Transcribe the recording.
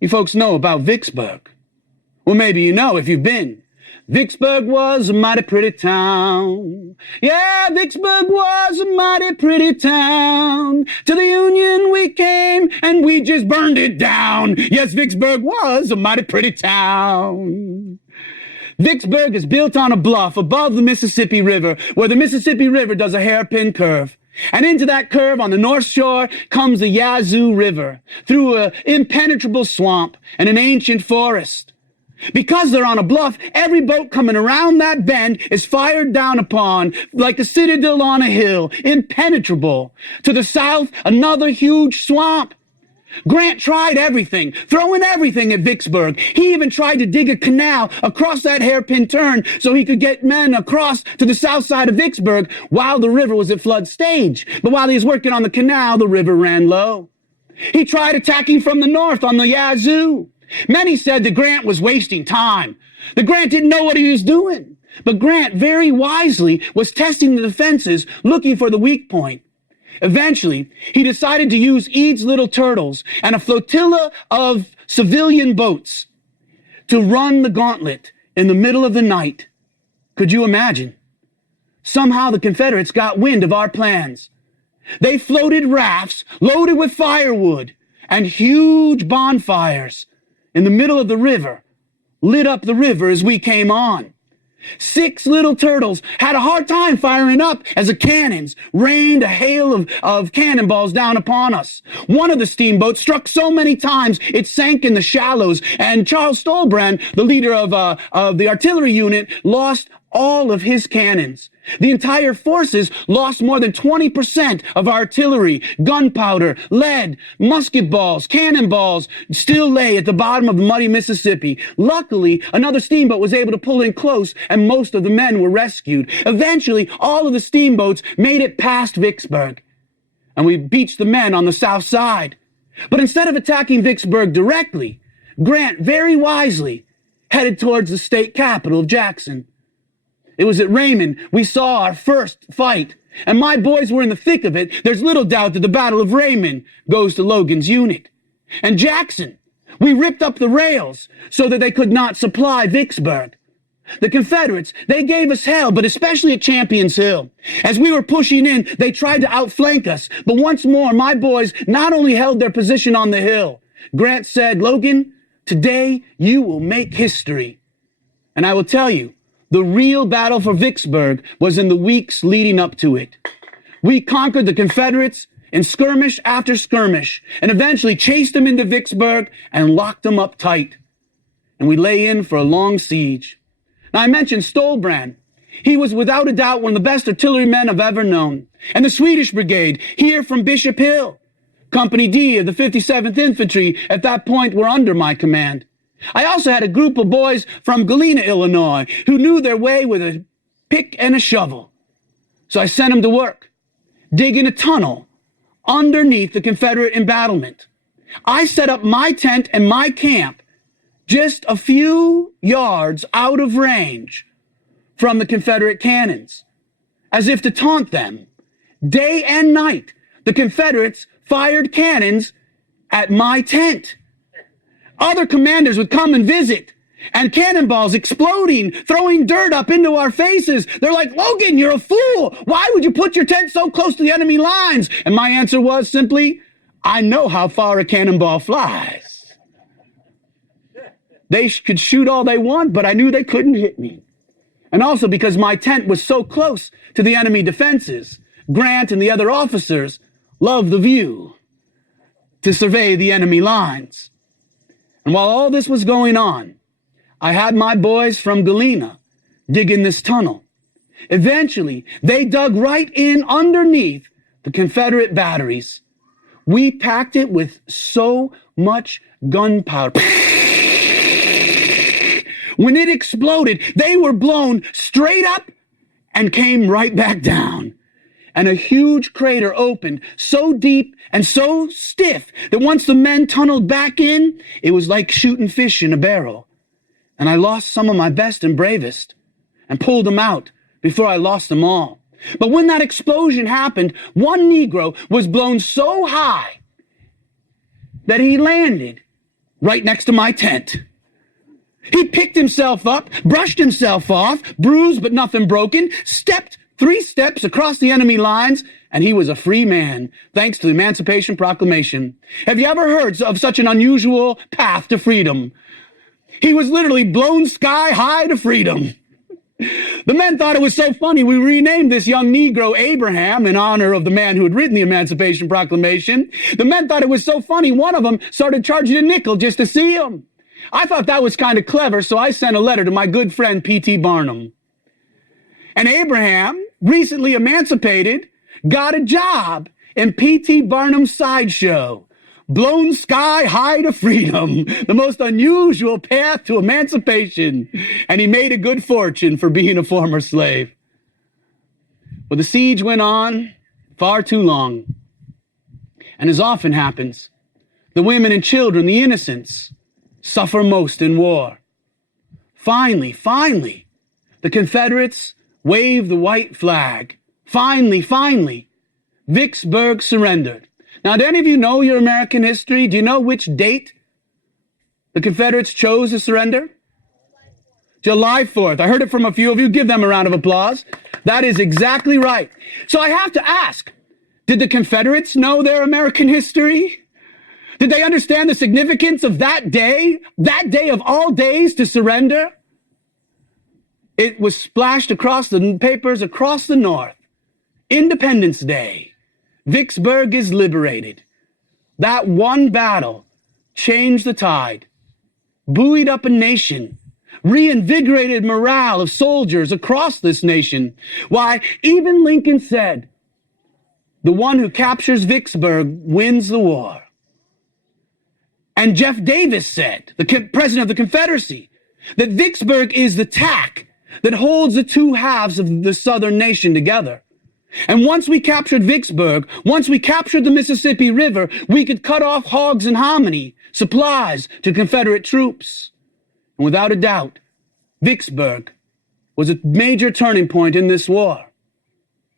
You folks know about Vicksburg. Well, maybe you know if you've been. Vicksburg was a mighty pretty town. Yeah, Vicksburg was a mighty pretty town. To the Union we came and we just burned it down. Yes, Vicksburg was a mighty pretty town. Vicksburg is built on a bluff above the Mississippi River, where the Mississippi River does a hairpin curve. And into that curve on the north shore comes the Yazoo River, through an impenetrable swamp and an ancient forest. Because they're on a bluff, every boat coming around that bend is fired down upon like a citadel on a hill, impenetrable. To the south, another huge swamp. Grant tried everything, throwing everything at Vicksburg. He even tried to dig a canal across that hairpin turn so he could get men across to the south side of Vicksburg while the river was at flood stage. But while he was working on the canal, the river ran low. He tried attacking from the north on the Yazoo. Many said that Grant was wasting time, that Grant didn't know what he was doing. But Grant very wisely was testing the defenses, looking for the weak point. Eventually, he decided to use Eads Little Turtles and a flotilla of civilian boats to run the gauntlet in the middle of the night. Could you imagine? Somehow the Confederates got wind of our plans. They floated rafts loaded with firewood and huge bonfires in the middle of the river, lit up the river as we came on. 6 little turtles had a hard time firing up as the cannons rained a hail of cannonballs down upon us. One of the steamboats struck so many times it sank in the shallows, and Charles Stolbrand, the leader of the artillery unit, lost all of his cannons. The entire forces lost more than 20% of artillery, gunpowder, lead, musket balls, cannonballs still lay at the bottom of the muddy Mississippi. Luckily, another steamboat was able to pull in close and most of the men were rescued. Eventually, all of the steamboats made it past Vicksburg, and we beached the men on the south side. But instead of attacking Vicksburg directly, Grant very wisely headed towards the state capital of Jackson. It was at Raymond we saw our first fight, and my boys were in the thick of it. There's little doubt that the Battle of Raymond goes to Logan's unit. And Jackson, we ripped up the rails so that they could not supply Vicksburg. The Confederates, they gave us hell, but especially at Champion's Hill. As we were pushing in, they tried to outflank us, but once more, my boys not only held their position on the hill. Grant said, "Logan, today you will make history." And I will tell you, the real battle for Vicksburg was in the weeks leading up to it. We conquered the Confederates in skirmish after skirmish and eventually chased them into Vicksburg and locked them up tight. And we lay in for a long siege. Now, I mentioned Stolbrand. He was without a doubt one of the best artillerymen I've ever known. And the Swedish Brigade, here from Bishop Hill. Company D of the 57th Infantry at that point were under my command. I also had a group of boys from Galena, Illinois, who knew their way with a pick and a shovel. So I sent them to work, digging a tunnel underneath the Confederate embattlement. I set up my tent and my camp just a few yards out of range from the Confederate cannons, as if to taunt them. Day and night, the Confederates fired cannons at my tent. Other commanders would come and visit, and cannonballs exploding, throwing dirt up into our faces. They're like, "Logan, you're a fool. Why would you put your tent so close to the enemy lines?" And my answer was simply, "I know how far a cannonball flies." They could shoot all they want, but I knew they couldn't hit me. And also because my tent was so close to the enemy defenses, Grant and the other officers loved the view to survey the enemy lines. And while all this was going on, I had my boys from Galena digging this tunnel. Eventually, they dug right in underneath the Confederate batteries. We packed it with so much gunpowder. When it exploded, they were blown straight up and came right back down. And a huge crater opened so deep and so stiff that once the men tunneled back in, it was like shooting fish in a barrel. And I lost some of my best and bravest and pulled them out before I lost them all. But when that explosion happened, one Negro was blown so high that he landed right next to my tent. He picked himself up, brushed himself off, bruised but nothing broken, stepped 3 steps across the enemy lines, and he was a free man, thanks to the Emancipation Proclamation. Have you ever heard of such an unusual path to freedom? He was literally blown sky high to freedom. The men thought it was so funny, we renamed this young Negro Abraham in honor of the man who had written the Emancipation Proclamation. The men thought it was so funny, one of them started charging a nickel just to see him. I thought that was kind of clever, so I sent a letter to my good friend P.T. Barnum. And Abraham, recently emancipated, got a job in P.T. Barnum's sideshow. Blown sky high to freedom, the most unusual path to emancipation. And he made a good fortune for being a former slave. Well, the siege went on far too long. And as often happens, the women and children, the innocents, suffer most in war. Finally, the Confederates waved the white flag. Finally, Vicksburg surrendered. Now, do any of you know your American history? Do you know which date the Confederates chose to surrender? July 4th. I heard it from a few of you. Give them a round of applause. That is exactly right. So I have to ask, did the Confederates know their American history? Did they understand the significance of that day of all days to surrender? It was splashed across the papers across the North. Independence Day. Vicksburg is liberated. That one battle changed the tide, buoyed up a nation, reinvigorated morale of soldiers across this nation. Why, even Lincoln said, the one who captures Vicksburg wins the war. And Jeff Davis said, the president of the Confederacy, that Vicksburg is the tack that holds the two halves of the southern nation together. And once we captured Vicksburg, once we captured the Mississippi River, we could cut off hogs and hominy, supplies to Confederate troops. And without a doubt, Vicksburg was a major turning point in this war.